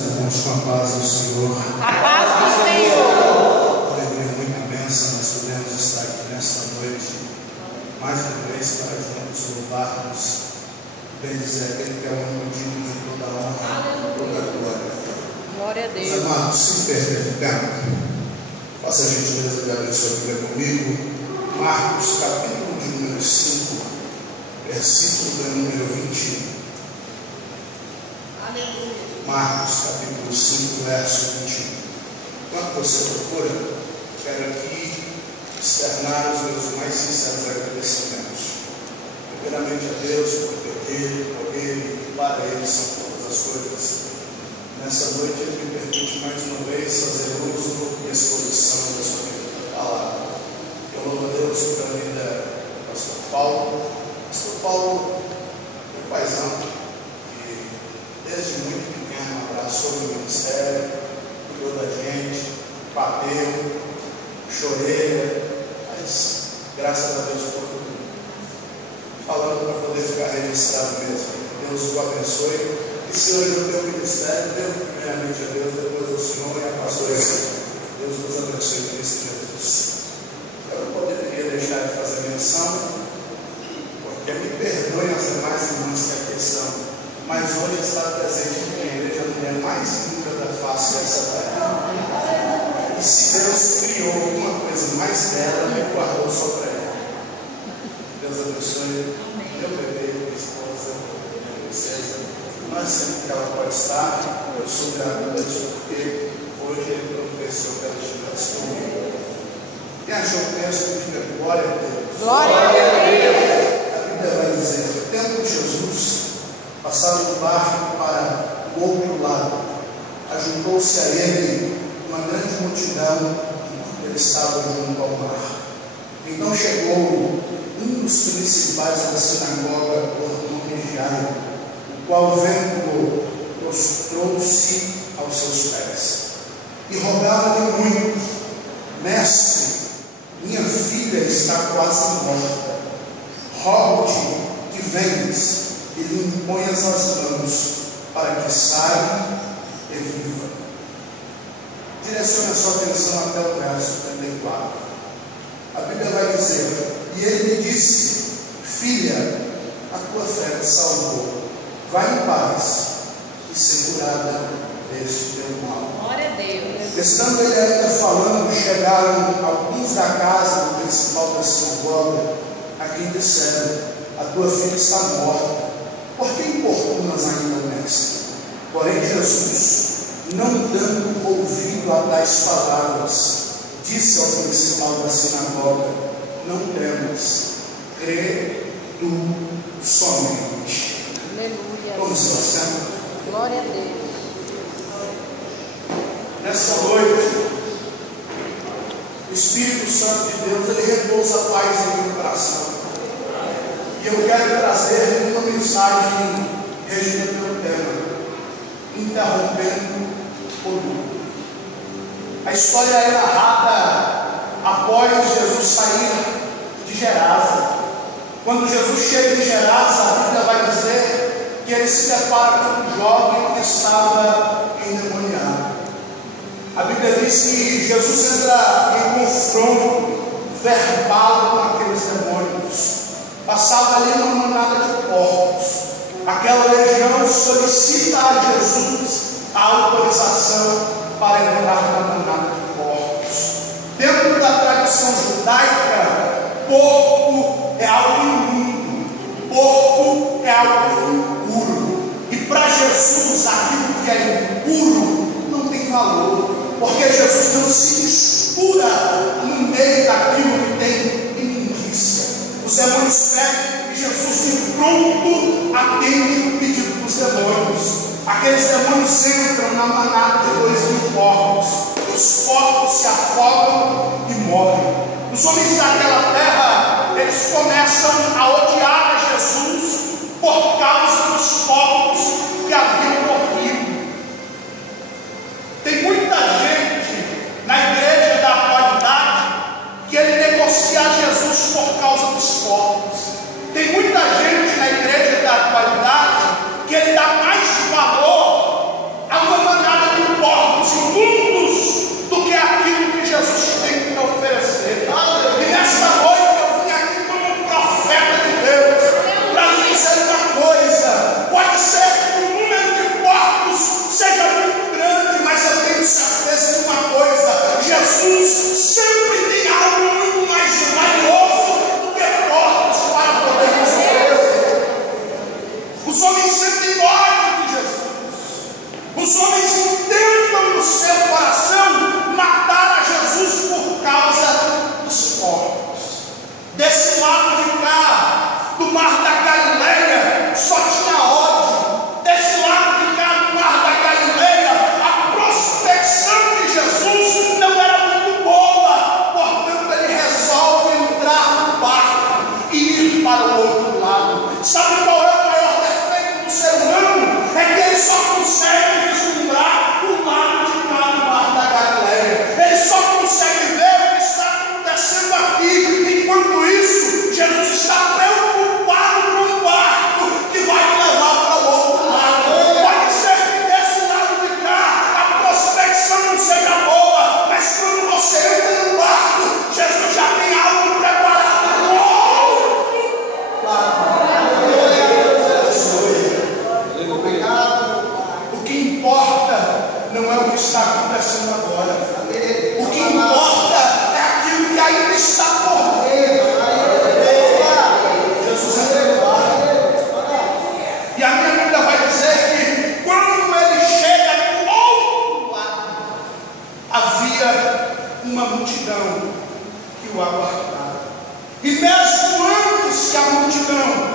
Irmãos, com a paz do Senhor. A paz do Senhor. Alegria, muita bênção, nós podemos estar aqui nesta noite, mais uma vez, para juntos louvarmos, bem dizer, aquele que é o único digno de toda a honra, toda a glória. Glória a Deus. Meus amados, se perder tempo, faça a gentileza de abrir sua Bíblia comigo. Marcos, capítulo de número 5, versículo de número 21. Marcos, capítulo 5, verso 21. Enquanto você procura, quero aqui externar os meus mais sinceros agradecimentos. Primeiramente a Deus, porque Ele, por Ele e para Ele são todas as coisas. Nessa noite Ele me permite mais uma vez fazer uso e exposição da sua palavra. Eu louvo a Deus pela vida do pastor Paulo. Pastor Paulo, meu paizão, que desde muito pequeno abraçou o ministério, cuidou da gente, bateu, choreia, mas graças a Deus por tudo. Falando para poder ficar registrado mesmo. Deus o abençoe. E se hoje eu tenho ministério, devo primeiramente a Deus, depois ao Senhor e a pastora. Deus nos abençoe em Cristo Jesus. Eu não poderia deixar de fazer menção, porque me perdoem as demais irmãs que aqui estão, mas hoje está presente na minha igreja a mulher mais linda da face dessa terra. E se Deus criou alguma coisa mais bela, me guardou só para ela. Deus abençoe meu bebê, minha esposa, minha princesa. Não é sempre que ela pode estar, eu sou grato a Deus porque hoje Ele providenciou que ela estivesse comigo. Quem achou o texto, diga glória a Deus. Glória a Deus. A Bíblia vai dizer: tendo Jesus passado do barco para o outro lado, ajuntou-se a ele uma grande multidão, porque ele estava junto ao mar. Então chegou um dos principais da sinagoga, por nome de Jairo, o qual, vendo-o, prostrou-se aos seus pés e rogava-lhe muito: Mestre, minha filha está quase morta. Rogo-te que venhas e lhe imponhas as mãos para que saia e viva. Direcione a sua atenção até o verso 34. A Bíblia vai dizer: e ele me disse: filha, a tua fé te salvou. Vai em paz e ser curada deste teu mal. Glória a Deus. Estando ele ainda falando, chegaram alguns da casa do principal da sinagoga, a quem disseram: a tua filha está morta, por que importunas ainda o mestre? Porém Jesus, não dando ouvido a tais palavras, disse ao principal da sinagoga: não temas, crê tu somente. Aleluia. Vamos orar. Glória a Deus. Nessa noite, o Espírito Santo de Deus, ele repousa a paz em meu coração. E eu quero trazer uma mensagem regida pelo tema: interrompendo o luto. A história é narrada após Jesus sair de Gerasa. Quando Jesus chega em Gerasa, a Bíblia vai dizer que ele se depara com um jovem que estava endemoniado. A Bíblia diz que Jesus entra em confronto verbal com aqueles demônios. Passava ali uma manada de porcos. Aquela legião solicita a Jesus a autorização para entrar na manada de porcos. Dentro da tradição judaica, porco é algo imundo, porco é algo impuro. E para Jesus, aquilo que é impuro não tem valor, porque Jesus não se mistura no meio daquilo que tem imundícia. Os demônios pedem e Jesus de pronto atende o pedido dos demônios. Aqueles demônios entram na manada de 2.000 porcos. Os porcos se afogam e morrem. Os homens daquela terra, eles começam a odiar a Jesus por causa dos porcos que haviam morrido. Tem muita gente na igreja da atualidade que ele negocia Jesus por causa dos porcos. Tem muita gente na igreja da atualidade que ele dá mais valor a uma manada Os homens intentam no seu coração matar a Jesus por causa dos corpos. Desse lado de cá, do mar da Galileia, só tinha ódio. Desse lado de cá, do mar da Galileia, a prospecção de Jesus não era muito boa. Portanto, ele resolve entrar no barco e ir para o outro lado. Sabe qual é o maior defeito do ser humano? É que ele só consegue vislumbrar o lado de cá do mar da Galileia. Ele só consegue ver o que está acontecendo aqui. Enquanto isso, Jesus está preocupado com o barco que vai levar para o outro lado. Pode ser que desse lado de cá a prospecção não seja boa, mas quando você entra no barco, Jesus já tem algo preparado. O que importa não é o que está acontecendo agora. O que importa é aquilo que ainda está por vir. Jesus entrou no barco. E a minha Bíblia vai dizer que quando ele chega do outro lado, havia uma multidão que o aguardava. E mesmo antes que a multidão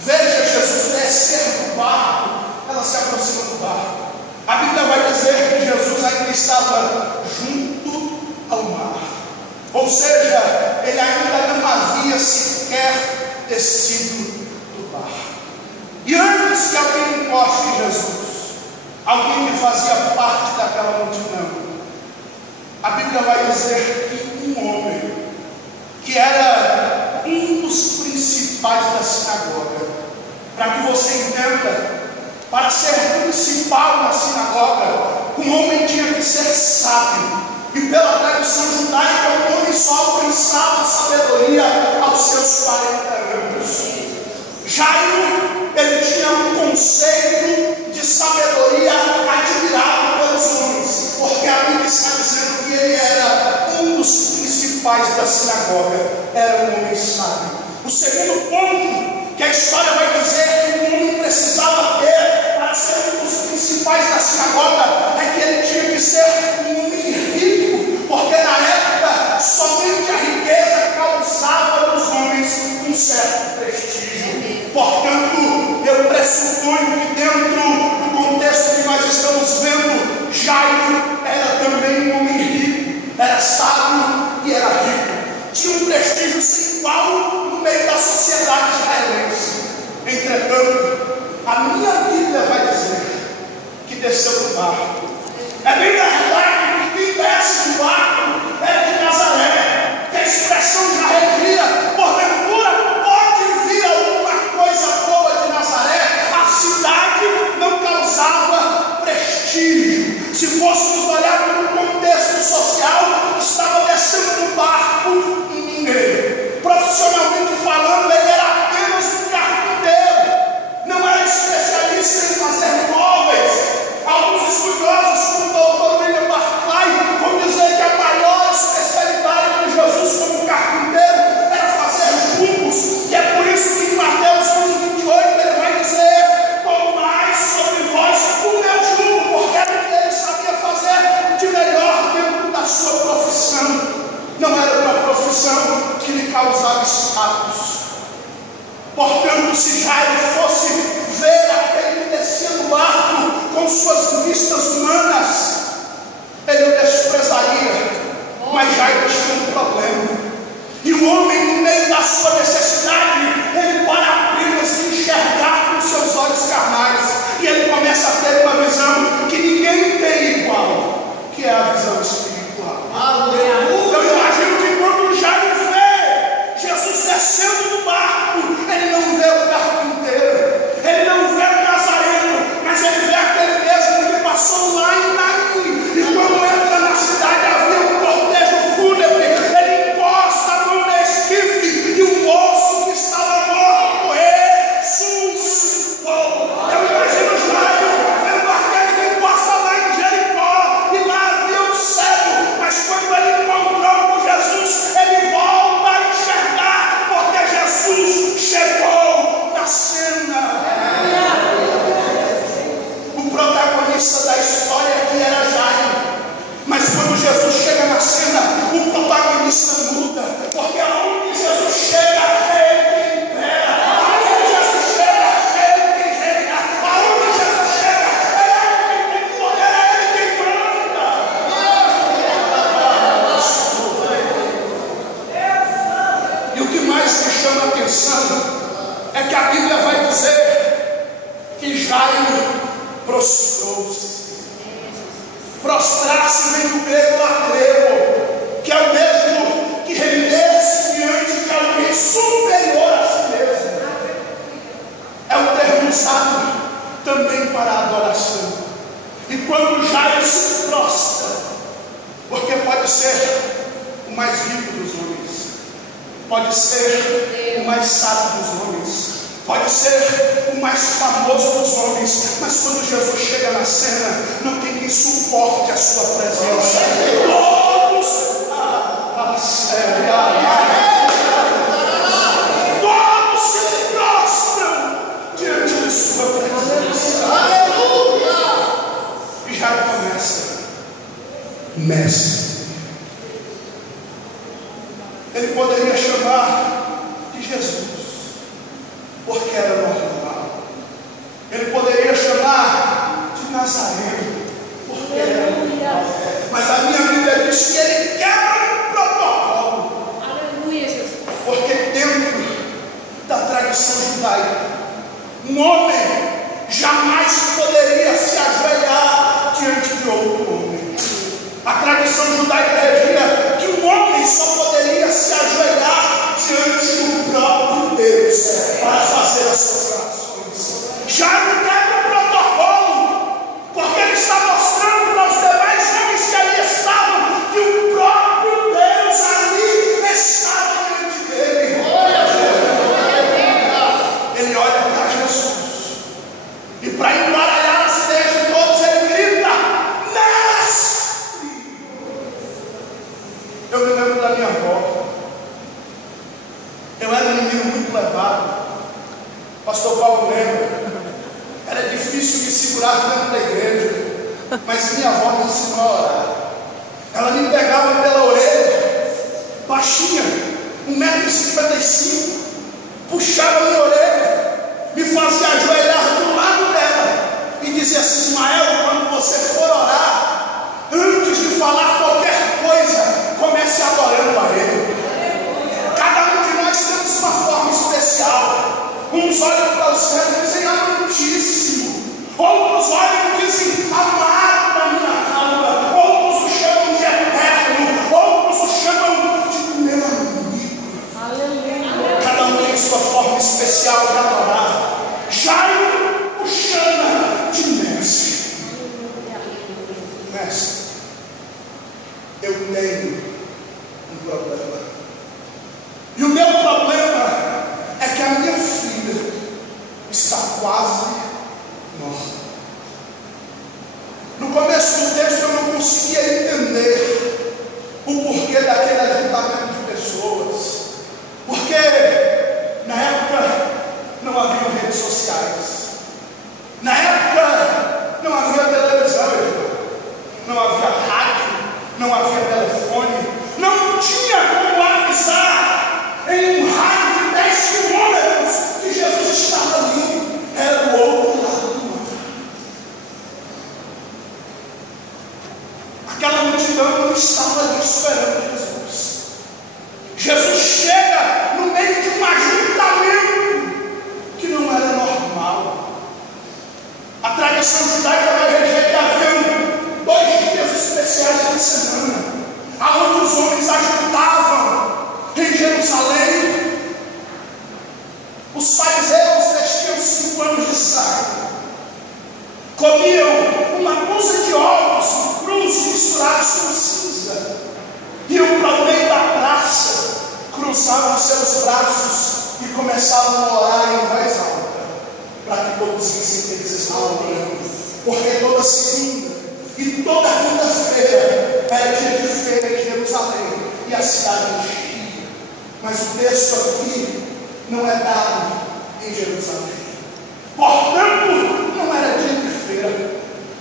veja Jesus descer do barco, ela se aproxima do barco. A Bíblia vai dizer que Jesus ainda estava junto ao mar. Ou seja, ele ainda não havia sequer descido do barco. E antes que alguém encoste em Jesus, alguém que fazia parte daquela multidão, a Bíblia vai dizer que um homem, que era um dos principais da sinagoga, para que você entenda, para ser principal na sinagoga, um homem tinha que ser sábio. E pela tradição judaica, o homem só alcançava a sabedoria aos seus 40 anos. Jairo, ele tinha um conceito de sabedoria admirado pelos homens, porque a Bíblia está dizendo que ele era um dos principais da sinagoga, era um homem sábio. O segundo ponto que a história vai dizer que o homem precisava ter para ser um dos principais da sinagoga é que ele tinha que ser um homem rico, porque na época somente a riqueza causava nos homens um certo prestígio. Portanto, eu pressuponho que dentro do contexto que nós estamos vendo, Jairo era também um homem rico, era sábio e era rico. Tinha um prestígio sem igual no meio da sociedade israelense. Entretanto, a minha Bíblia vai dizer que desceu do barco. É bem verdade que quem desce do barco é de Nazaré, que a expressão já revia, porventura pode vir alguma coisa boa de Nazaré. A cidade não causava prestígio. Se fôssemos olhar para o contexto social, estava descendo do barco ninguém. Profissionalmente falando, ele era apenas um carpinteiro, não era especialista em fazer móveis. Alguns estudiosos, como o doutor William Barclay, vão dizer que a maior especialidade de Jesus como carpinteiro era fazer juncos, e é por isso que em Mateus 11:28 ele vai dizer: tomai sobre vós o meu jugo, porque era o que ele sabia fazer de melhor dentro da sua profissão. Não era uma profissão que lhe causava status. Portanto, se Jairo fosse ver aquele que descia do barco com suas vistas humanas, ele o desprezaria. Mas Jairo tinha um problema. E o homem, no meio da sua necessidade, ele para apenas de enxergar com seus olhos carnais. E ele começa a ter uma visão que ninguém tem igual, que é a visão espiritual. Eu imagino que quando Jairo vê Jesus descendo do barco, ele não vê o carpinteiro, ele não vê o nazareno, mas ele vê aquele mesmo que passou lá em Naim. E quando entra na cidade havia um cortejo fúnebre, ele encosta a mão na esquife e um protagonista da história aqui era Jairo. Mas quando Jesus chega na cena, o protagonista muda, porque aonde Jesus chega, é Ele quem impera. Aonde Jesus chega, é Ele quem reina. Aonde Jesus chega, é Ele quem tem poder, é Ele quem manda. E o que mais me chama a atenção é que a Bíblia vai dizer que Jairo prostrou-se. Prostrar-se vem do grego latrebo, que é o mesmo que render-se diante de alguém superior a si mesmo. É o termo usado também para a adoração. E quando Jairo se prostra, porque pode ser o mais rico dos homens, pode ser o mais sábio dos homens, pode ser o mais famoso dos homens, mas quando Jesus chega na cena, não tem quem suporte a sua presença. Todos se prostram diante de sua presença. Aleluia! E já começa, mestre. Ele poderia chamar de Jesus, porque era normal. Ele poderia chamar de Nazareno, porque era normal. Mas a minha Bíblia diz que ele quebra o protocolo. Aleluia, Jesus. Porque dentro da tradição judaica, um homem jamais poderia se ajoelhar diante de outro homem. A tradição judaica regia que um homem só poderia se ajoelhar diante do próprio Deus para fazer as suas orações. Jairo quebra o protocolo, porque ele está mostrando para os demais homens que ali estavam que o próprio Deus ali estava diante dele. Ele olha para Jesus e, para embaralhar as ideias de todos, ele grita: mestre! Eu me lembro da minha avó. Eu era um menino muito levado. Pastor Paulo lembra. Era difícil me segurar dentro da igreja, mas minha avó me ensinou a orar. Ela me pegava pela orelha, baixinha, 1,55 m, puxava minha orelha, me fazia ajoelhar do lado dela e dizia assim: Ismael, quando você for orar, antes de falar qualquer coisa, comece adorando a Ele. Cada um de nós temos uma forma especial. Uns olham para o céu e dizem amantíssimo, outros olham e dizem amado da minha alma, outros o chamam de eterno, outros o chamam de meu amigo. Aleluia. Cada um tem sua forma especial de adorar. Jairo o chama de mestre. Mestre, eu tenho um problema. E o meu problema é que a minha filha está quase morta. No começo do texto eu não conseguia entender o porquê daquele ajuntamento de pessoas. Porque na época não havia redes sociais. Na época não havia televisão, não havia rádio, não havia telefone, não tinha como avisar em um raio de 10 quilômetros que Jesus estava ali, era do outro lado do mar. Aquela multidão não estava ali esperando Jesus. Jesus chega no meio de um ajuntamento que não era normal. A tradição judaica vai dizer que haviam 2 dias especiais na semana, aonde os homens ajuntavam em Jerusalém. Os fariseus vestiam 5 anos de saia, comiam uma dúzia de ovos crus misturados com cinza, iam para o meio da praça, cruzavam seus braços e começavam a orar em voz alta, para que todos vissem que eles estavam orando, porque toda segunda e toda quinta-feira era dia de feira em Jerusalém e a cidade enchia. Mas o texto aqui não é dado em Jerusalém. Portanto, não era dia de feira.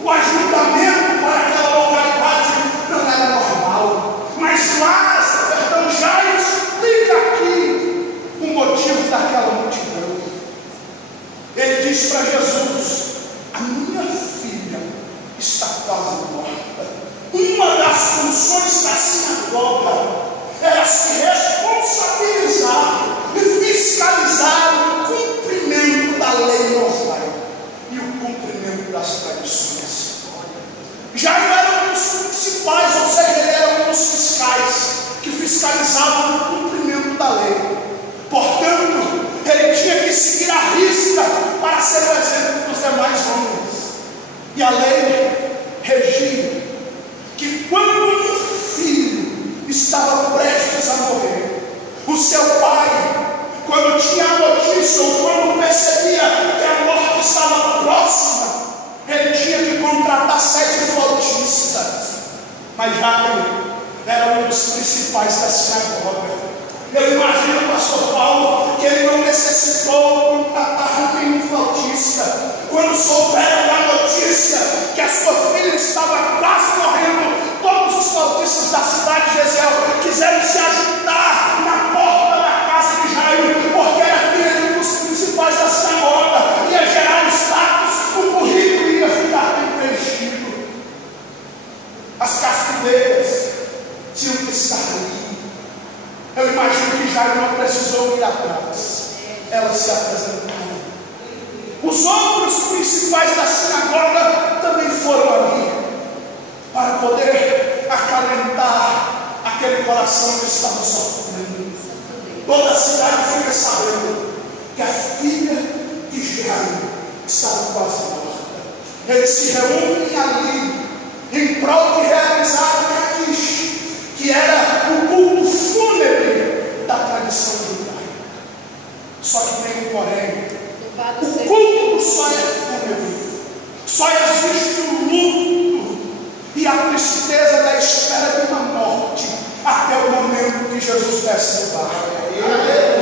O está quase morta. Uma das funções da sinagoga era se responsabilizar e fiscalizar o cumprimento da lei mosaica e o cumprimento das tradições. Jairo era um dos principais, ou seja, ele era um dos fiscais que fiscalizavam o cumprimento da lei. Portanto, ele tinha que seguir a risca para ser o exemplo dos demais homens. E a lei regia que quando um filho estava prestes a morrer, o seu pai, quando tinha a notícia ou quando percebia que a morte estava próxima, ele tinha que contratar 7 flautistas. Mas Jairo era um dos principais da sinagoga. Eu imagino, pastor Paulo, que ele não necessitou contratar nenhum flautista. Quando souberam da notícia que a sua filha estava quase morrendo, todos os flautistas da cidade de Ezel quiseram se ajuntar na porta da casa de Jairo, porque era filha de um dos principais da sinagoga, ia gerar status, o currículo ia ficar bem preenchido. As castideiras tinham que estar ali. Eu imagino que Jairo não precisou ir atrás, elas se apresentaram. Os outros principais da sinagoga também foram ali, para poder acalentar aquele coração que estava sofrendo. Toda a cidade fica sabendo que a filha de Jairo estava quase morta. Eles se reúnem ali, em prol de realizar o Kadish, que era o culto fúnebre da tradição judaica. Só que tem um porém. O culto só é fúnebre. Só existe o luto e a tristeza da espera de uma morte até o momento que Jesus desce do barco.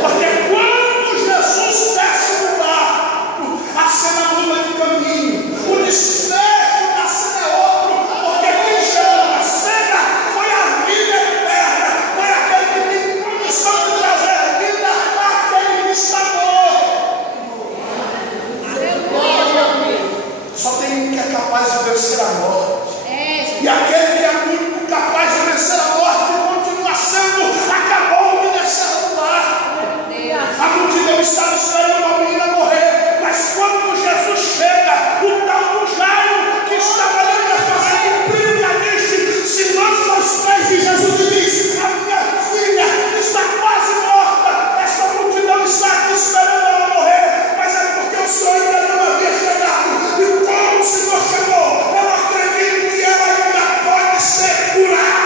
Porque quando Jesus desce do barco, a cena muda de caminho. O desfecho da cena é outro, porque quem chama a cena foi a vida eterna, foi aquele que tem condição de trazer vida àquele que está morto. Só tem um que é capaz de vencer a morte. E aquele que é muito capaz de vencer a morte continua sendo, acabou de descer do barco. A multidão estava esperando a menina morrer, mas quando Jesus chega, o tal do Jairo, que estava ali na casa cumprindo a lei, se lança aos pés de Jesus e diz: a minha filha está quase morta, essa multidão está aqui esperando ela morrer, mas é porque o Senhor ainda não havia chegado. E como o Senhor chegou, eu acredito que ela ainda pode ser curada.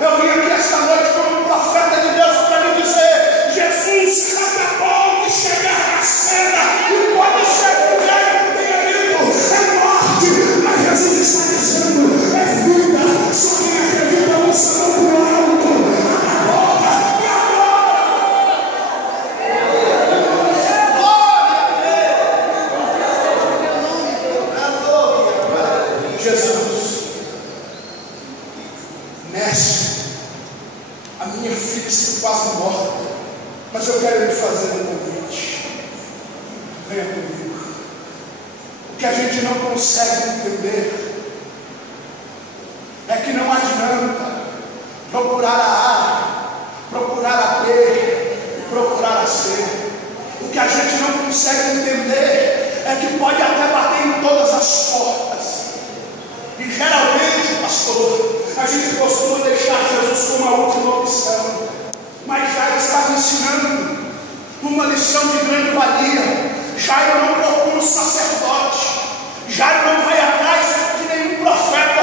Eu vim aqui esta noite como profeta de Deus para lhe dizer: Jesus acabou de chegar na cena e pode ser que ele tenha dito é morte, mas Jesus está dizendo é vida. Só quem acredita no céu do alto, a boca e agora. Jesus, mestre, a minha filha está quase morta, mas eu quero lhe fazer um convite. Venha comigo. O que a gente não consegue entender é que não adianta procurar a A, procurar a B, procurar a C. O que a gente não consegue entender é que pode até bater em todas as portas. E geralmente, pastor, a gente costuma deixar Jesus como a última opção. Mas Jairo está me ensinando uma lição de grande valia. Jairo não procura um sacerdote. Jairo não vai atrás de nenhum profeta.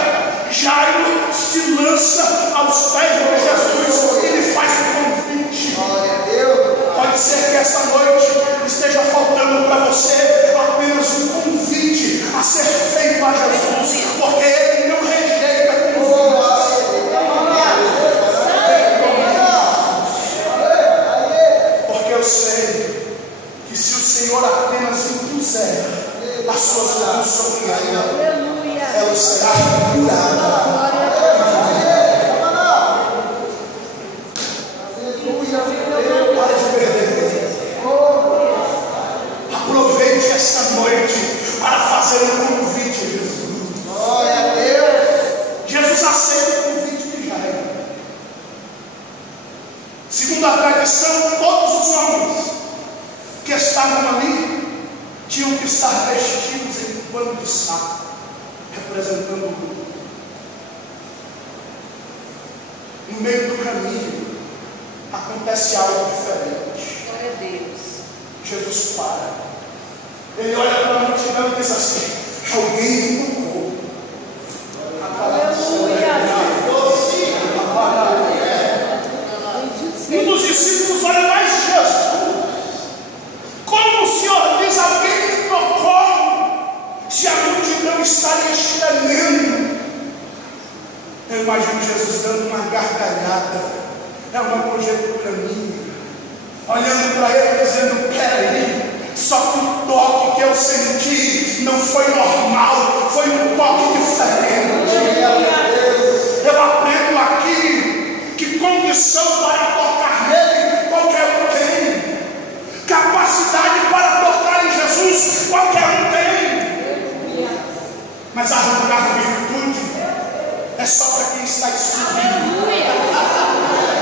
Jairo se lança aos pés de Jesus e lhe faz um convite. Pode ser que essa noite esteja faltando para você apenas um convite a ser feito a Jesus, porque Ele não rejeita convites. Porque eu sei que se o Senhor apenas impuser as suas mãos sobre ela será curada. Para de perder. Aproveite esta noite para fazer pano de saco, representando o luto. No meio do caminho, acontece algo diferente. Glória a Deus. Jesus para. Ele olha para a multidão e diz assim: alguém me tocou. Um dos discípulos olha mais Jesus. Como o Senhor diz, alguém me tocou, se a multidão estaria espremendo? Eu imagino Jesus dando uma gargalhada. É uma conjectura minha, olhando para ele dizendo: peraí, só que o toque que eu senti não foi normal, foi um toque diferente. Eu aprendo aqui que condição para tocar nele qualquer um tem, capacidade para tocar em Jesus qualquer um tem, mas arrancar virtude é só para quem está excluído.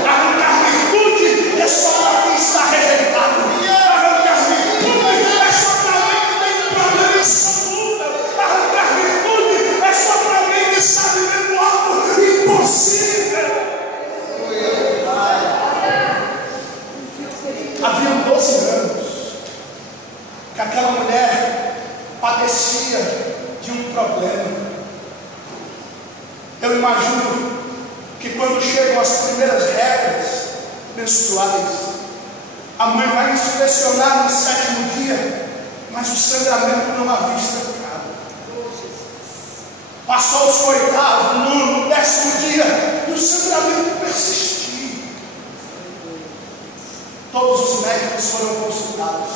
Arrancar virtude é só para quem está rejeitado. Arrancar virtude é só para alguém que tem problema insolutável. Arrancar virtude é só para alguém que está vivendo algo impossível. Havia 12 anos que aquela mulher padecia de um problema. Eu imagino que quando chegam as primeiras regras menstruais, a mãe vai inspecionar no 7º dia, mas o sangramento não havia estancado. Passou os 8º, 9º, 10º dia e o sangramento persistia. Todos os médicos foram consultados.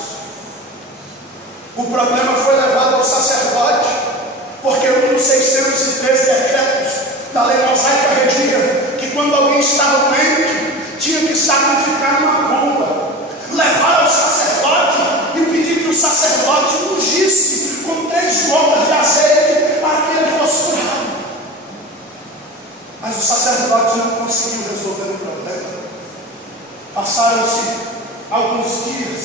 O problema foi levado ao sacerdote, porque um dos 613 decretos da lei mosaica redia que quando alguém estava doente, tinha que sacrificar uma pomba, levar ao sacerdote e pedir que o sacerdote ungisse com 3 gotas de azeite para que ele fosse curado. Mas o sacerdote não conseguiu resolver o problema. Passaram-se alguns dias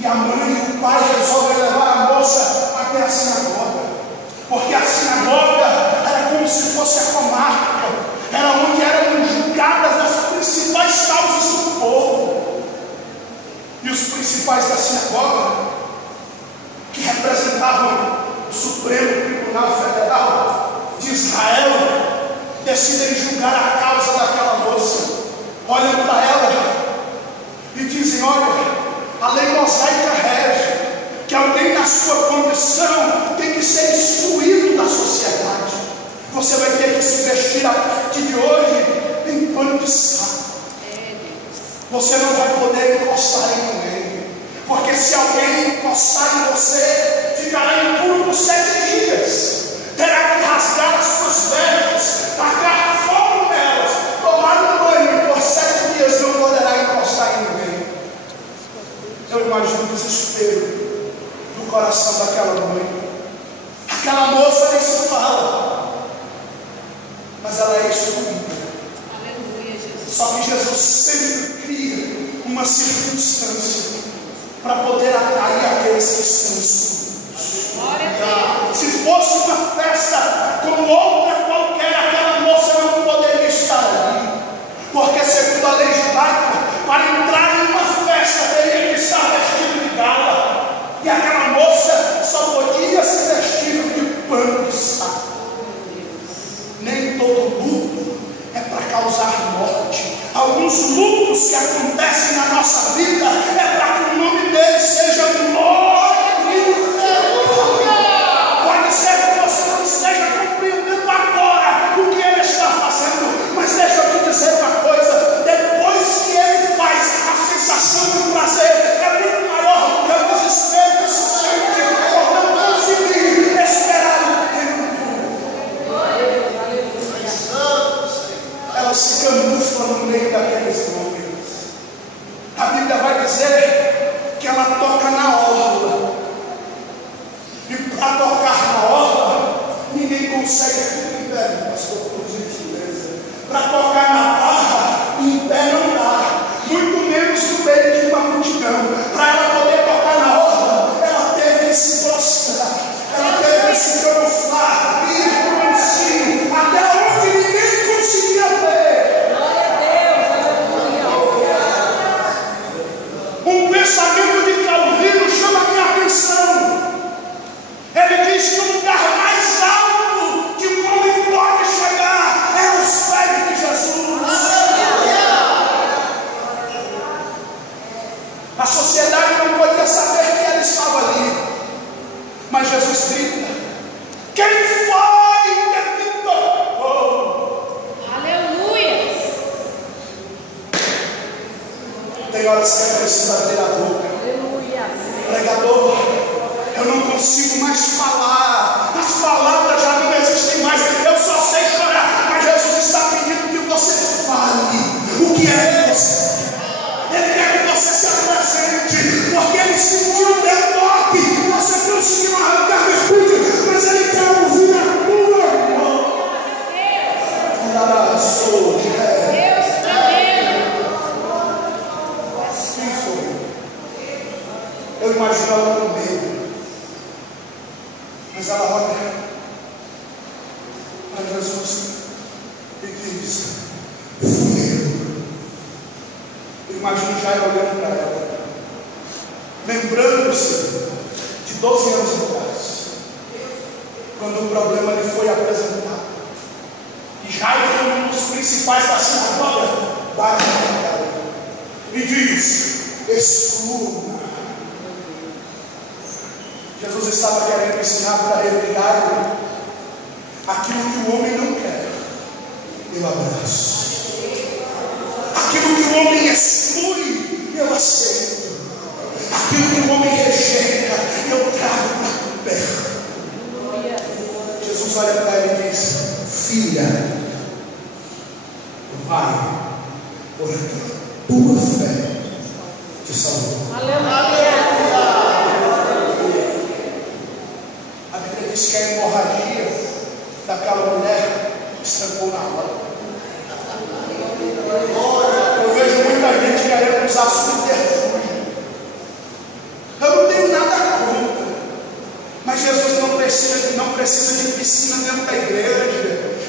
e a mãe e o pai resolvem levar a moça até a sinagoga, porque a sinagoga era como se fosse a comarca, era onde eram julgadas as principais causas do povo. E os principais da sinagoga, que representavam o Supremo Tribunal Federal de Israel, decidem julgar a causa daquela moça. Olham para ela e dizem: olha, a lei mosaica rege que alguém na sua condição tem que ser excluído da sociedade. Você vai ter que se vestir a partir de hoje em pano de saco. Você não vai poder encostar em ninguém, porque se alguém encostar em você, ficará impuro por 7 dias. Terá que rasgar as suas vestes, tacar fogo nelas, tomar um banho e por 7 dias não poderá encostar em ninguém. Eu imagino o desespero do coração daquela mãe. Aquela moça nem se fala, mas ela é excluída. Aleluia, Jesus. Só que Jesus sempre cria uma circunstância para poder atrair aqueles que estão excluídos. Glória a Deus. Se fosse uma festa como outra qualquer, aquela moça não poderia estar ali, porque segundo a lei judaica, para entrar em uma festa teria que estar vestido de gala, e aquela moça só podia se vestir de pano de saco. Nem todo luto é para causar morte. Alguns lutos que acontecem na nossa vida é para que o nome dele seja glorificado. Pode ser que você não esteja compreendendo agora o que ele está fazendo, mas deixa eu te dizer uma coisa: depois que ele faz, a sensação do prazer é muito maior do que o desespero que se sente por não conseguir esperar o tempo. Ela se camufla no meio daqueles homens. A Bíblia vai dizer que ela toca na orla. E para tocar na orla, ninguém consegue ficar em pé, pastor, por gentileza. Para tocar na barra, em pé não dá, muito menos no meio de uma multidão. Para ela poder tocar na orla, ela teve que se prostrar, ela teve que se disse que o lugar mais alto que um homem pode chegar é os pés de Jesus. A sociedade não podia saber que ele estava ali, mas Jesus grita: quem foi que me tocou? Aleluia. Tem horas que é preciso abrir a boca. Aleluia. Pregador, eu não consigo mais falar, as palavras já não existem mais, eu só sei chorar, mas Jesus está pedindo que você fale o que é que você quer. Ele quer que você se apresente, porque ele sentiu o teu toque, você conseguiu arrancar o espírito, mas ele quer ouvir a tua voz. Deus tremendo. Quem foi? Eu imagino ela no meio, mas ela olha para Jesus e diz: fui eu. Eu imagino Jairo olhando para ela, lembrando-se de 12 anos atrás, quando o problema lhe foi apresentado, e Jairo foi um dos principais da sinagoga, bate na cara e diz: exclua. Jesus estava querendo ensinar para ele: Jairo, aquilo que o homem não quer, eu abraço. Aquilo que o homem exclui, eu aceito. Aquilo que o homem rejeita, eu trago para perto. Jesus olha para ele e diz: filha, vai, porque a tua fé te salvou. Aleluia. A Bíblia diz que a hemorragia daquela mulher estancou na hora. Eu vejo muita gente querendo usar subterfúgio. Eu não tenho nada contra, mas Jesus não precisa de piscina dentro da igreja.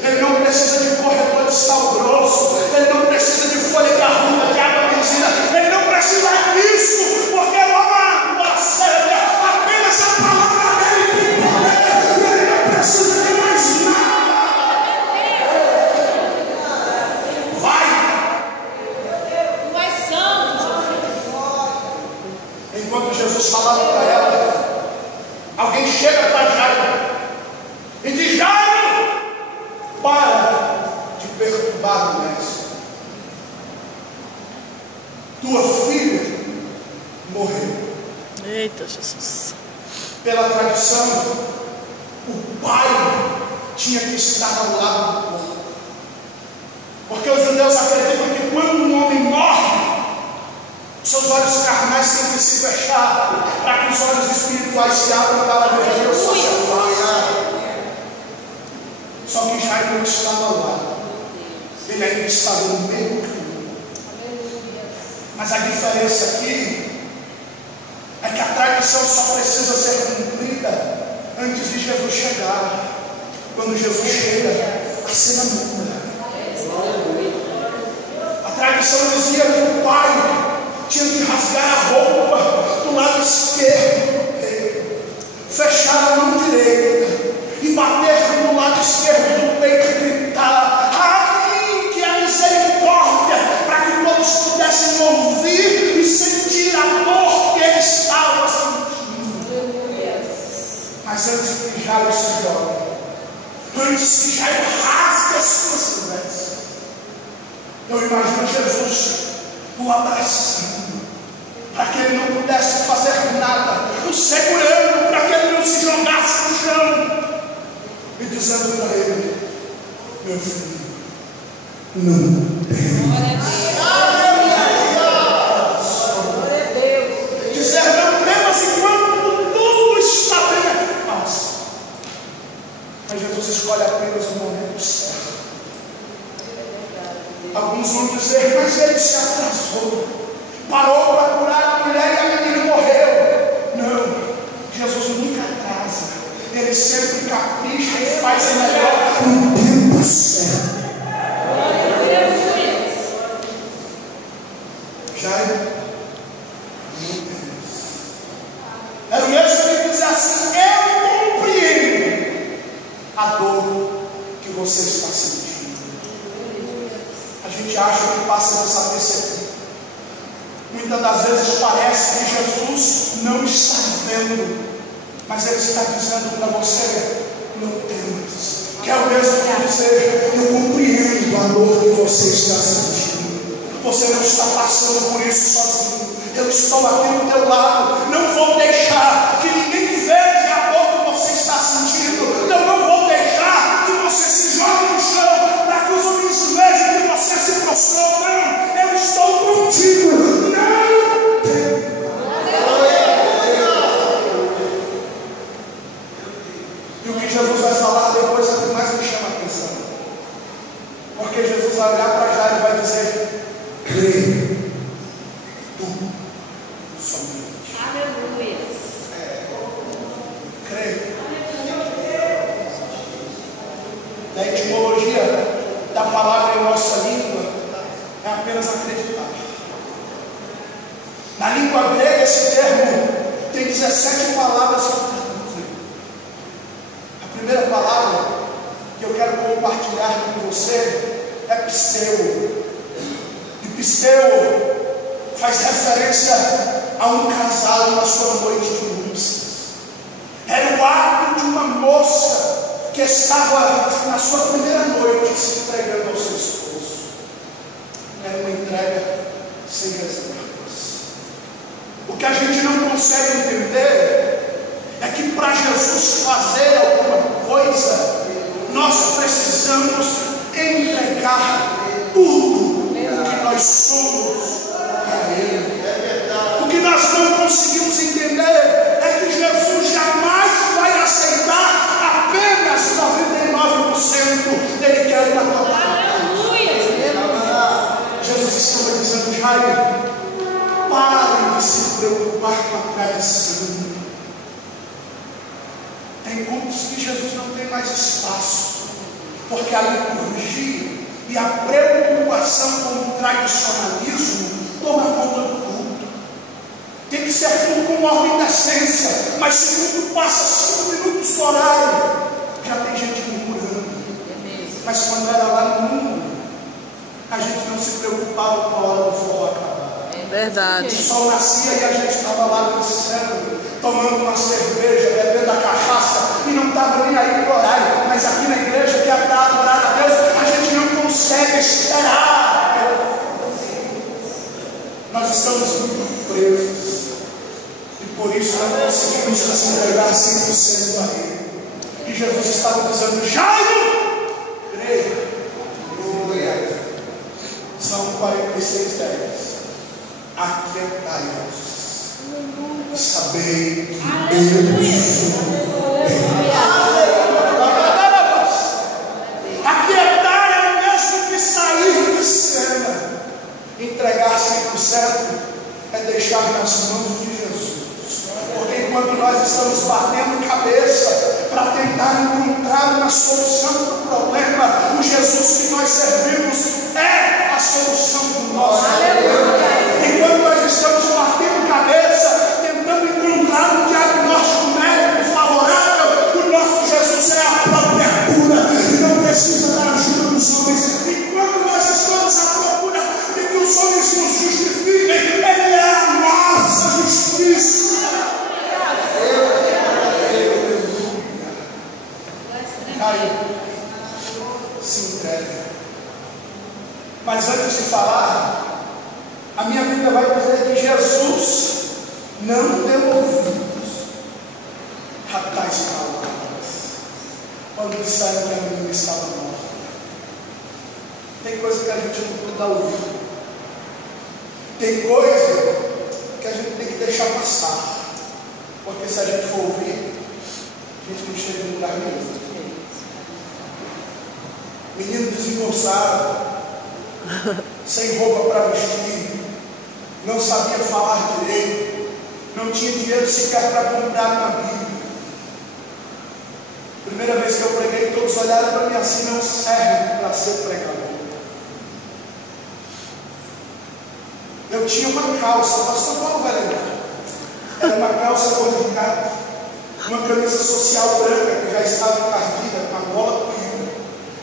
Ele não precisa de corredor de sal grosso. Ele não precisa de folha garruda, de água benzina. Ele não precisa disso, porque apenas a palavra dele tem poder. Ele não precisa de mais nada. Vai. Tu és santo, Enquanto Jesus falava para ela, alguém chega para Jairo e diz: Jairo, para de perturbar o mestre. Tua filha morreu. Eita Jesus. Pela tradição, o pai tinha que estar ao lado do corpo, porque os judeus acreditam que quando um homem morre, seus olhos carnais têm que se fechar, para que os olhos espirituais se abram para ver Deus face a face. Só que Jairo não estava ao lado, ele ainda estava no meio do caminho. Mas a diferença aqui é que a tradição só precisa ser cumprida antes de Jesus chegar. Quando Jesus chega, a cena muda. A tradição dizia que o pai tinha que rasgar a roupa do lado esquerdo, fechar a mão direita e bater no lado esquerdo do peito e gritar: ai, que a misericórdia, para que todos pudessem ouvir e sentir a dor que ele estava sentindo. Mas antes que Jairo se jogue, antes que Jairo rasgue as suas vestes, eu imagino Jesus o abraçando, para que ele não pudesse fazer nada, o segurando para que ele não se jogasse no chão, e dizendo para ele: meu filho, não temas. Dizer não temas enquanto tudo está bem aqui. Mas Jesus escolhe apenas o momento certo. Alguns vão dizer: mas ele se atrasou, parou para curar a mulher e a menina morreu. Não, Jesus nunca atrasa, ele sempre capricha e faz o melhor no tempo certo. Jairo, não temas. Era o mesmo que dizer assim: eu compreendo você está sentindo. A gente acha que passa desapercebido. Muitas das vezes parece que Jesus não está vendo, mas Ele está dizendo para você: não temas. Que é o mesmo que dizer: eu compreendo o valor que você está sentindo. Você não está passando por isso sozinho. Eu estou aqui do teu lado. Não vou deixar que ninguém veja a dor que você está sentindo. Eu não vou deixar que você se jogue no chão para que os homens vejam que você se prostrou. Não, eu estou contigo. Não tem. E o que Jesus vai falar depois é o que mais me chama a atenção. Porque Jesus vai olhar para Jairo e vai dizer: creia. A etimologia da palavra em nossa língua é apenas acreditar. Na língua grega, esse termo tem 17 palavras que traduzem. A primeira palavra que eu quero compartilhar com você é pisteu. E pisteu faz referência a um casal na sua noite de núpcias. Era o ato de uma moça que estava na sua primeira noite se entregando ao seu esposo. Era uma entrega sem reservas. O que a gente não consegue entender é que para Jesus fazer alguma coisa, nós precisamos entregar tudo o que nós somos a Ele. O que nós não conseguimos entender é que Jesus jamais vai aceitar apenas 99%. Ele quer uma totalidade. Jesus estava dizendo: Jairo, pare de se preocupar com a tradição. Tem cultos que Jesus não tem mais espaço, porque a liturgia e a preocupação com o tradicionalismo toma conta do culto. Tem que ser tudo com ordem da essência, mas se o culto passa 5 minutos do horário, já tem gente murmurando. Mas quando era lá no mundo, a gente não se preocupava com a hora do forró acabar. É verdade. O sol nascia e a gente estava lá dançando, tomando uma cerveja, bebendo a cachaça, e não estava nem aí para o horário. Mas aqui na igreja, que é para adorar a Deus, a gente não consegue esperar. Nós estamos muito presos. Por isso não conseguimos nos entregar 100% a Ele. E Jesus estava dizendo: Jairo, creia. Salmo 46, 10. Aquietai-vos. Sabei que Deus aquietar é o mesmo que sair de cena. Entregar 100% é deixar nas mãos de Jesus. Porque enquanto nós estamos batendo cabeça para tentar encontrar uma solução do problema, o Jesus que nós servimos é a solução do nosso problema. Enquanto nós estamos batendo cabeça, tentando encontrar um diagnóstico médico favorável, o nosso Jesus é a própria cura e não precisa da ajuda dos homens. Enquanto nós estamos à procura de que os homens nos justifiquem, Ele é a nossa justiça. Se entrega. Mas antes de falar, a minha Bíblia vai dizer que Jesus não deu ouvidos a tais palavras quando disseram que a menina estava morta. Tem coisa que a gente não pode dar ouvido. Tem coisa que a gente tem que deixar passar, porque se a gente for ouvir, a gente não chega em lugar nenhum. Menino desengonçado, sem roupa para vestir, não sabia falar direito, não tinha dinheiro sequer para comprar uma Bíblia. Primeira vez que eu preguei, todos olharam para mim assim: não serve para ser pregador. Eu tinha uma calça, o pastor Paulo vai lembrar, era uma calça cor de gato, uma camisa social branca que já estava encardida, com a gola pura.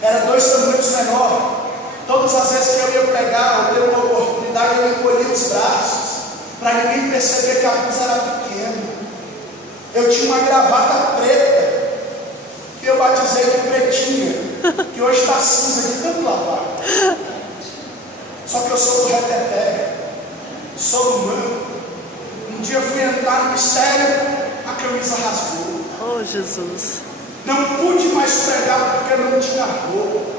era 2 tamanhos menor. Todas as vezes que eu ia pegar, eu dei uma oportunidade, eu encolhia os braços, para ninguém perceber que a blusa era pequena. Eu tinha uma gravata preta, que eu batizei de pretinha, que hoje está cinza de tanto lavar. Só que eu sou do reteté, sou do manto. Um dia eu fui entrar no mistério, a camisa rasgou. Oh, Jesus. Não pude mais pregar porque eu não tinha roupa.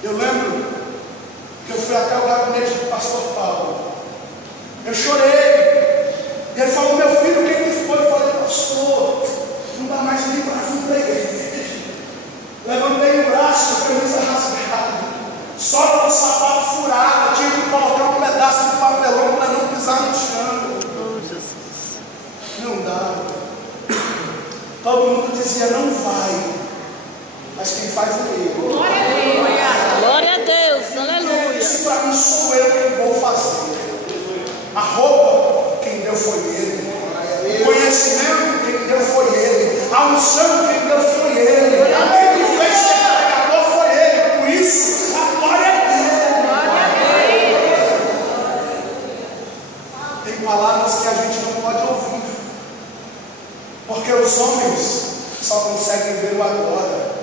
Eu lembro que eu fui até o gabinete do pastor Paulo. Eu chorei. Ele falou: meu filho, o que foi? Eu falei: pastor, não dá mais nem para vir para a igreja. Levantei o braço, a camisa rasgada, sola do sapato furada, tinha que colocar um pedaço de papelão para não pisar no chão. Oh, Jesus. Não dá. Todo mundo dizia: não vai. Mas quem faz é eu. Glória a Deus. Glória a Deus. Aleluia. Isso para mim sou eu que vou fazer. A roupa, quem deu foi ele. O conhecimento, quem deu foi ele. A unção, quem deu foi ele. Quem me fez ser pregador foi ele. Por isso, a glória é dele. Glória a Deus. Tem palavras que a gente não pode ouvir, porque os homens só conseguem ver o agora.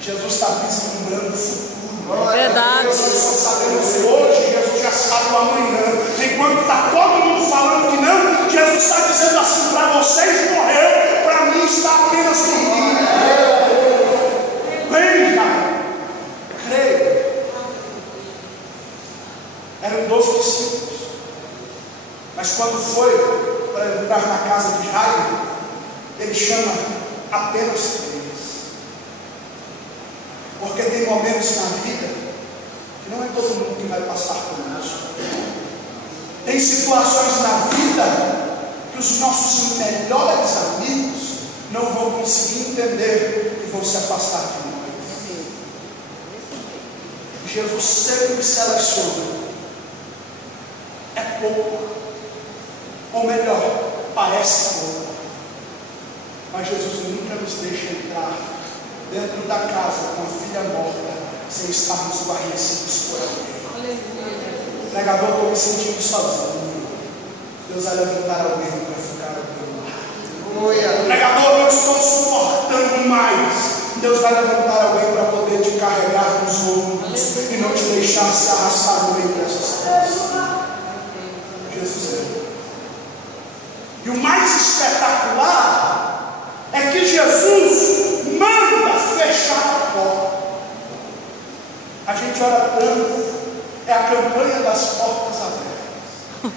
Jesus está vislumbrando o futuro. Verdade. Nós só sabemos hoje, Jesus já sabe o amanhã. Enquanto está todo mundo falando que não, Jesus está dizendo assim: para vocês morreu, para mim está apenas dormindo. Venha, creia. Eram 12 discípulos, mas quando foi para entrar na casa de Jairo, ele chama apenas 3. Porque tem momentos na vida que não é todo mundo que vai passar por isso. Tem situações na vida que os nossos melhores amigos não vão conseguir entender e vão se afastar de nós. Jesus sempre seleciona. É pouco, ou melhor, parece pouco, mas Jesus nunca nos deixa entrar dentro da casa com a filha morta, sem estarmos guarnecidos por alguém. Pregador, estou me sentindo sozinho. Deus vai levantar alguém para ficar ao meu lado. Pregador, não estou suportando mais. Deus vai levantar alguém para poder te carregar nos ombros e não te deixar se arrastar no meio dessas coisas. Jesus é. E o mais espetacular é que Jesus manda fechar a porta. A gente ora tanto, é a campanha das portas abertas.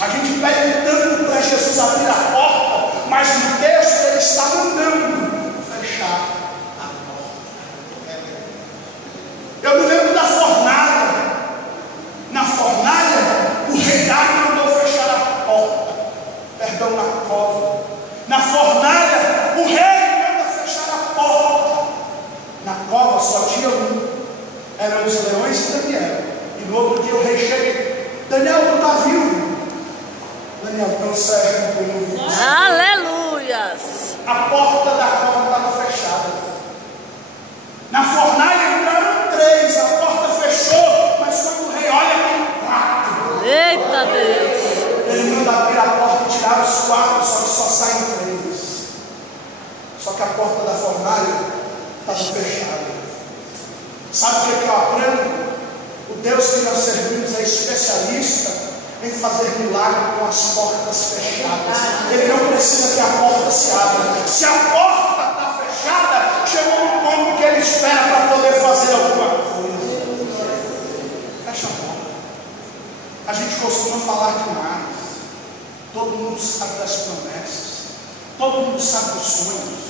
A gente pede tanto para Jesus abrir a porta, mas no texto ele está mandando fechar a porta. Eu me lembro da fornalha. Na fornalha, o rei Dário mandou fechar a porta. Perdão, na cova. Na fornalha, o rei manda fechar a porta. Na cova só tinha um. Eram os leões e Daniel. E no outro dia o rei chega: Daniel, tu está vivo? Daniel, tão certo que eu não vi. Aleluias. A porta da cova estava fechada. Na fornalha entraram 3, a porta fechou, mas quando o rei olha, tem 4. Eita Deus. Ele manda abrir a porta e tirar os 4, só que só saem 3. Só que a porta da fornalha estava fechada. Sabe o que eu aprendo? O Deus que nós servimos é especialista em fazer milagre com as portas fechadas. Ele não precisa que a porta se abra. Se a porta está fechada, chegou um ponto que ele espera para poder fazer alguma coisa. Fecha a porta. A gente costuma falar demais. Todo mundo sabe das promessas. Todo mundo sabe dos sonhos.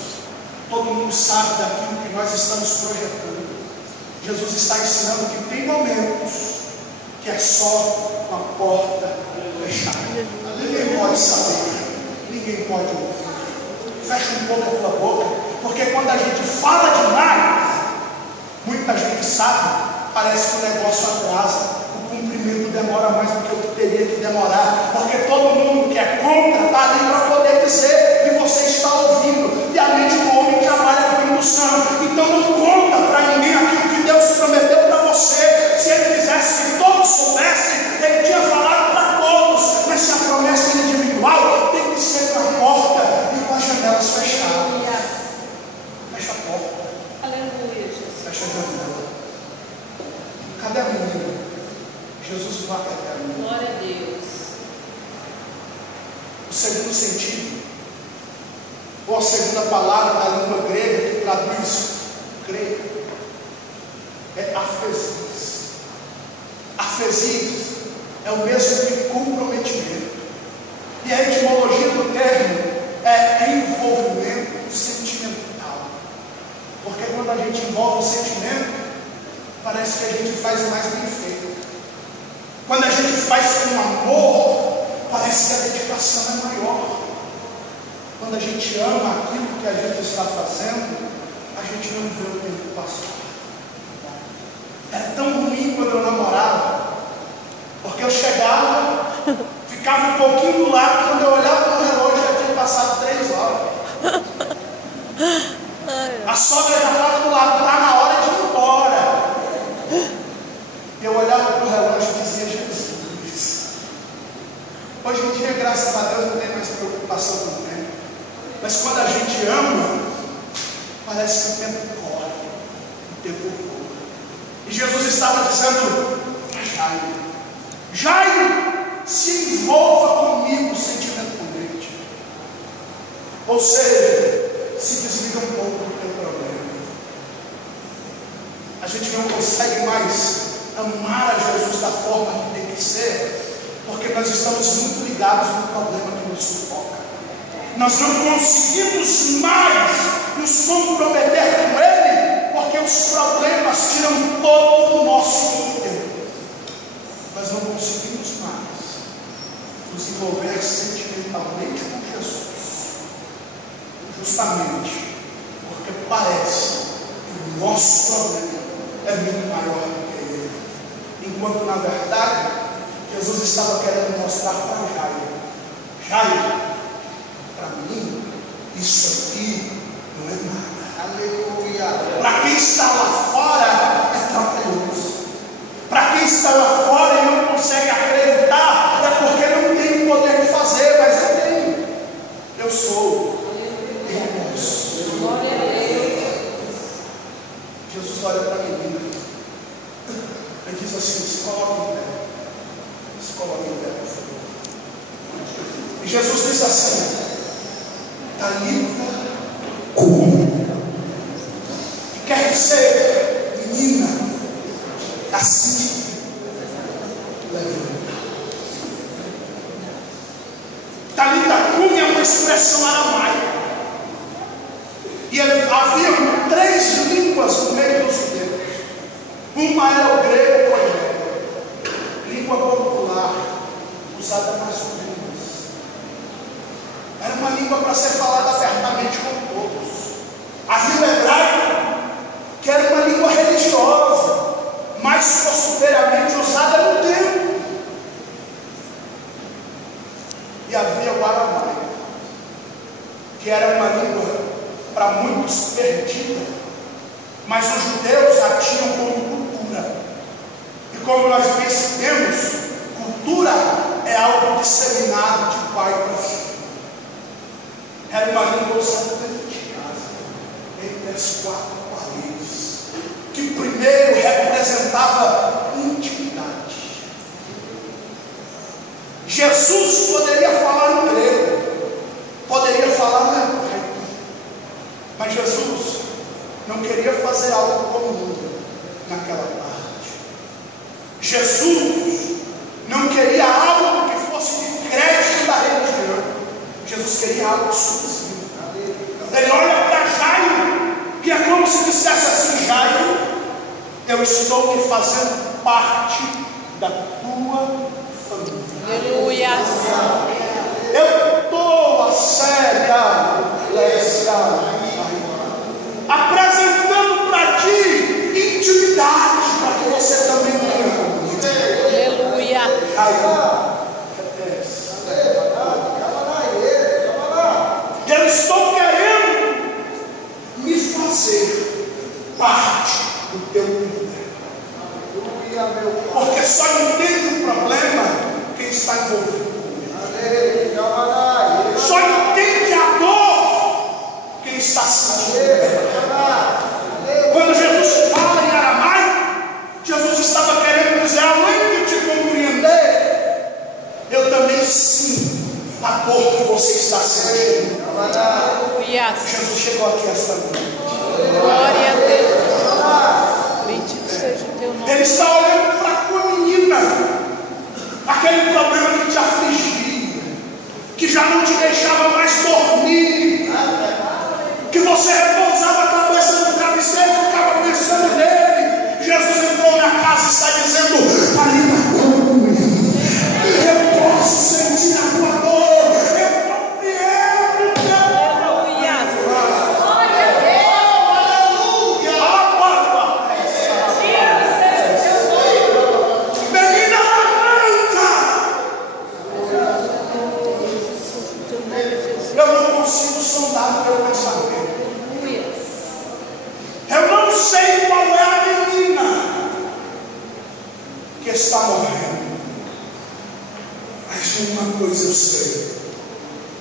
Todo mundo sabe daquilo que nós estamos projetando. Jesus está ensinando que tem momentos que é só com a porta fechada. Ninguém pode saber, ninguém pode ouvir. Fecha um pouco a tua boca, porque quando a gente fala demais, muita gente sabe, parece que o negócio atrasa, o cumprimento demora mais do que o que teria que demorar, porque todo mundo que é contra está ali para poder dizer, e você está ouvindo, e a mente do homem trabalha com indução. chegando nela. Cadê a menina? Jesus vai até a menina. Glória a Deus. O segundo sentido, ou a segunda palavra da língua grega que traduz creio, é afesis. Afesis é o mesmo que comprometimento. E a etimologia do termo é envolvimento sentimental. Porque quando a gente envolve o sentimento, parece que a gente faz mais bem feito. Quando a gente faz com amor, parece que a dedicação é maior. Quando a gente ama aquilo que a gente está fazendo, a gente não vê o tempo passar. Era tão ruim quando eu namorava, porque eu chegava, ficava um pouquinho do lado, quando eu olhava no relógio já tinha passado 3 horas. A sogra já estava do lado, está na hora de ir embora. Eu olhava para o relógio e dizia, Jesus. Hoje em dia, graças a Deus, não tem mais preocupação com o tempo. Mas quando a gente ama, parece que o tempo corre, o tempo voa. E Jesus estava dizendo para Jairo: Jairo, se envolva comigo sentimentalmente. Ou seja, se desliga um pouco do teu problema. A gente não consegue mais amar a Jesus da forma que tem que ser, porque nós estamos muito ligados no problema que nos sufoca. Nós não conseguimos mais nos comprometer com Ele, porque os problemas tiram todo o nosso tempo. Nós não conseguimos mais nos envolver sentimentalmente com Jesus, justamente porque parece que o nosso problema é muito maior do que Ele, enquanto na verdade Jesus estava querendo mostrar para Jairo: Jairo, para mim, isso aqui não é nada. Aleluia. Para quem está lá fora, é trabalhoso. Para quem está lá fora e não consegue acreditar, é porque não tem o poder de fazer, mas eu tenho. Eu sou. Eu posso. Glória a Deus. Jesus olha para a menina e diz assim: se coloque em pé. Se coloque em pé, por favor. E Jesus diz assim: Talita cumi. Quer dizer, menina, assim, levanta. Talita cumi é uma expressão aramaica. E havia 3 línguas no meio dos judeus. Uma era o grego, língua popular, usada nas ruas. Era uma língua para ser falada abertamente com todos. Havia o hebraico, que era uma língua religiosa, mais costumeiramente usada no templo. E havia o aramaico, que era uma língua para muitos perdida, mas os judeus a tinham como cultura. E como nós percebemos, cultura é algo disseminado de pai para filho. Era uma língua usada dentro de casa, entre as 4 paredes, que primeiro representava intimidade. Jesus poderia falar no grego, poderia falar no hebraico, mas Jesus não queria fazer algo comum naquela parte. Jesus não queria algo que fosse de crédito da religião. Jesus queria algo exclusivo. Ele olha para Jairo, que é como se dissesse assim: Jairo, eu estou te fazendo parte da tua família. Aleluia. Eu estou a séria apresentando para ti intimidade, para que você também tenha comigo. Aleluia. Eu estou querendo me fazer parte do teu poder. Porque só entende o problema quem está envolvido com ele. Só entende a dor quem está sentindo. Quando Jesus fala chegou aqui esta noite. Glória a Deus. Bendito seja o teu nome. Ele está olhando para a tua menina, aquele problema que te afligia, que já não te deixava mais dormir, que você repousava a cabeça no travesseiro e ficava pensando nele. Jesus entrou na casa e está dizendo: Talita, eu posso sentir a tua dor, eu compreendo o teu Aleluia. menina branca. Eu não consigo sondar o meu pensamento. Eu não sei qual é a menina que está morrendo, mas uma coisa eu sei: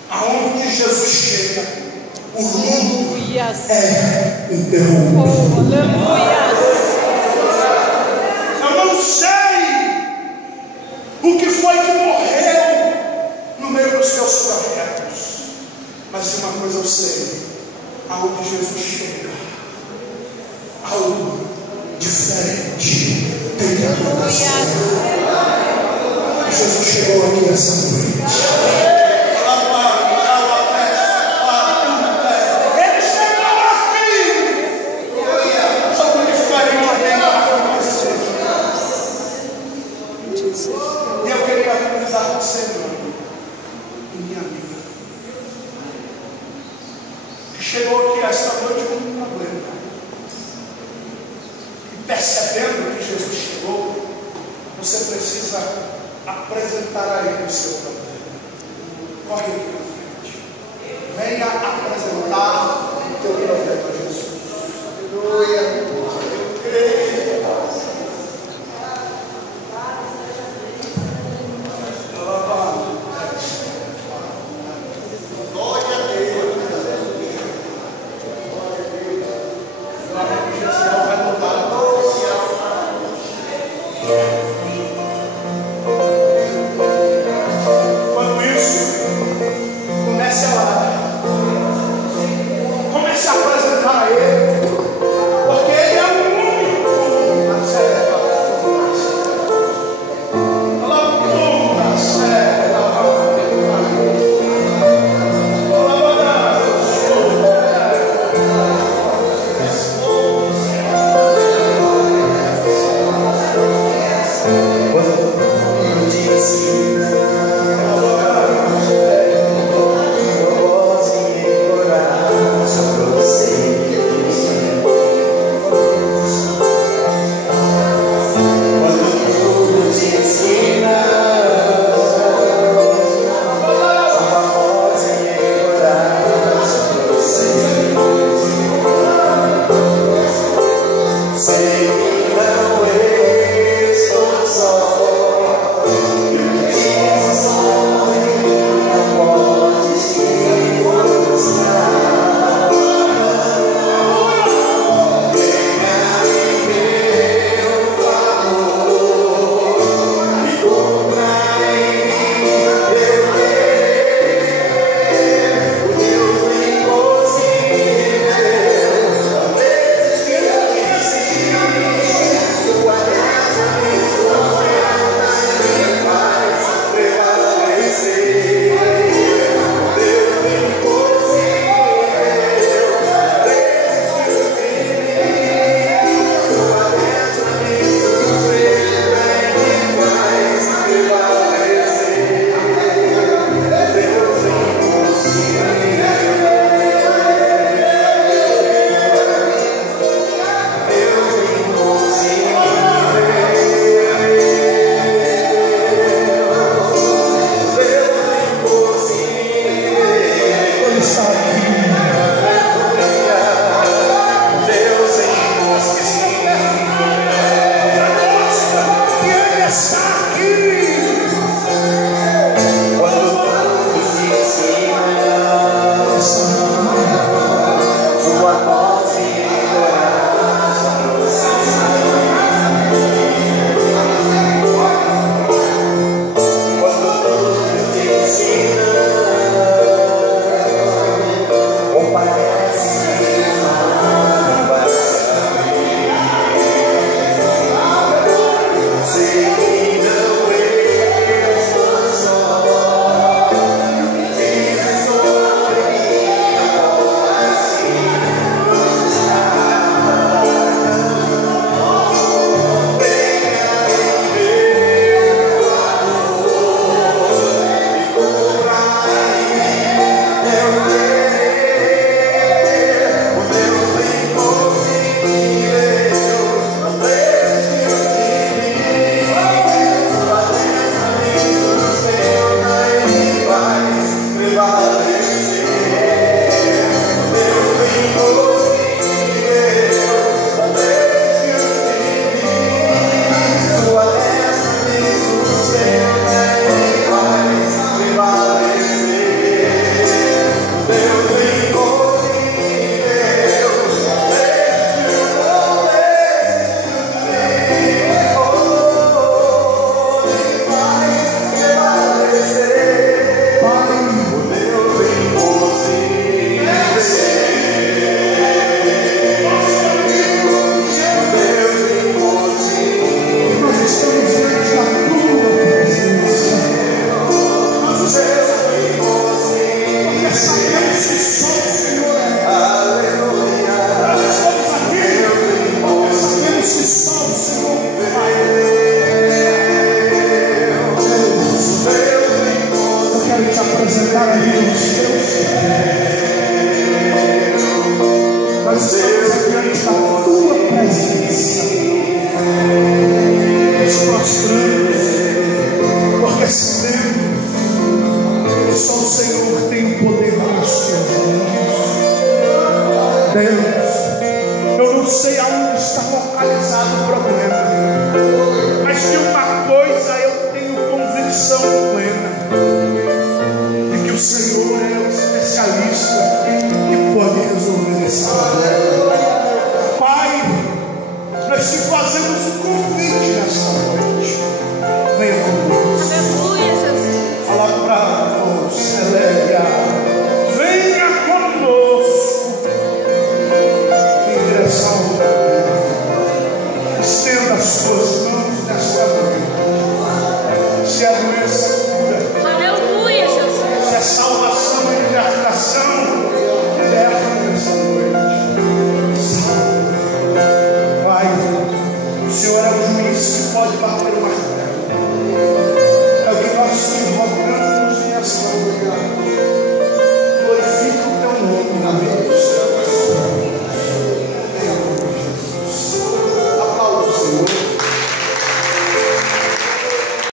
aonde Jesus chega, o mundo é interrompido. Aleluia. Eu não sei o que foi que morreu no meio dos teus projetos, mas uma coisa eu sei: aonde Jesus chega, algo diferente tem que acontecer. Jesus chegou aqui essa noite. Ele chegou aqui. Algo diferente tem que acontecer. E eu queria finalizar com você, meu amigo e minha amiga, que chegou aqui esta noite com um problema. Percebendo que Jesus chegou, você precisa apresentar a Ele o seu problema. Corre aqui na frente. Venha apresentar o teu problema a Jesus. Aleluia. Eu creio. Glória a Deus. Quando isso, comece a orar, comece a apresentar a Ele, porque Ele é o único na série da Parece Nós estamos aqui diante da tua presença, nos prostramos, porque sabemos que só o Senhor tem o poder nas suas mãos. Deus, eu não sei aonde está localizado o problema, mas de uma coisa eu tenho convicção